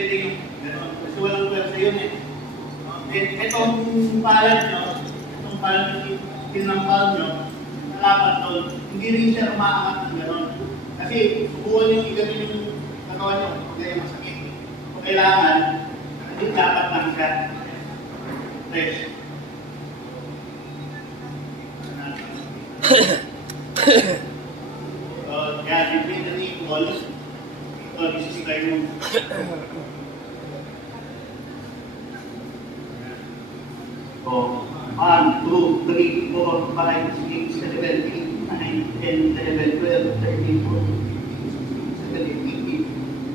pwede yung gano'n. Kasi walang pwersa yun eh. Then, itong palad nyo, itong palad ng palad nyo, nalapat doon, hindi rin siya umaangat ng gano'n. Kasi subukan yung i-gano'n yung katawan nyo, kaya masakit. Kung kailangan, hindi dapat lang siya. Fresh. Kaya, different na equals. This is tayo. 1, 2, 3, 4, 5, 6, 7, 8, 9, 10, 11, 12, 13, 14, 15, 16,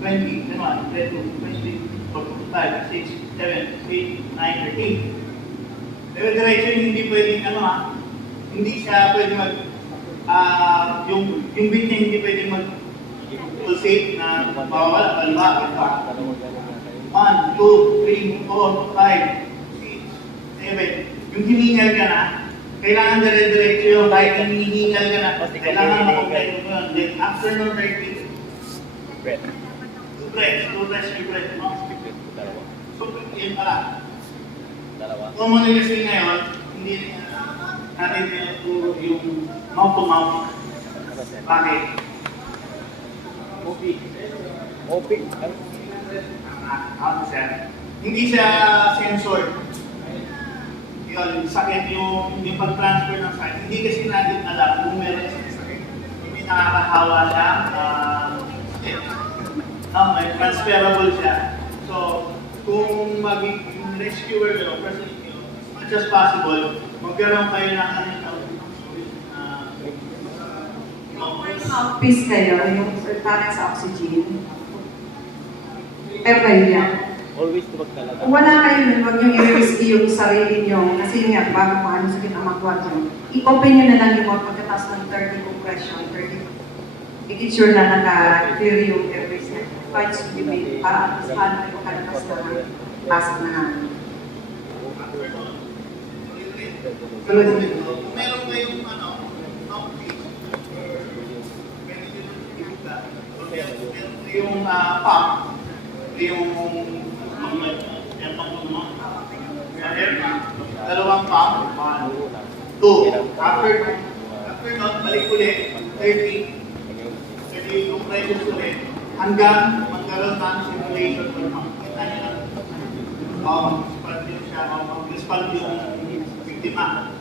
17, 18, 21, 22, 23, 24, 25, 26, 27, 28, 9, 13. Diretso hindi pwedeng hindi siya pwede yung bit niya hindi pwedeng pulsate na mawawala, halimbawa, 1, 2, 3, 4, 5, 6, 7. Yung hiningal ka na, kailangan dire-diretso yung kahit hinihingal ka na, kailangan makompleto mo yun. Then after nun, breath. Two breaths, no? So, yun pala. Kung mo nilising ngayon, hindi natin tinuturo yung mouth-to-mouth. Bakit? Opik. Hindi siya sensor. Yun, sakit yung pag-transfer ng sakit. Hindi kasi natin alam kung meron siya sakit. Hindi nakakahawa siya. May transferable siya. So, kung maging rescuer o person, as much as possible, magkaroon kayo ng mouthpiece kayo, yung parang sa oxygen. Pero kayo yan. Always to magdalaga. Kung wala kayo nun, huwag nyo i-risky yung sarili nyo. Kasi nga, bago kung ano sakit ang magwag nyo, i-open nyo na lang yung mouth pagkatapos ng 30 compression, 30. Make sure na naka-clear yung airways na. Fights yung debate para at least paano kayo kalabas na pasok na hangin. Kung meron kayong mouthpiece, pwede nyo ibuka. Meron kayong pump, yung dalawang pump, 1, 2. After nun, balik ulit, 30. Pwede yung pressure ulit. Hanggang magkaroon ng simulation ng pump. Kita nyo lang. Mag-respond yung biktima.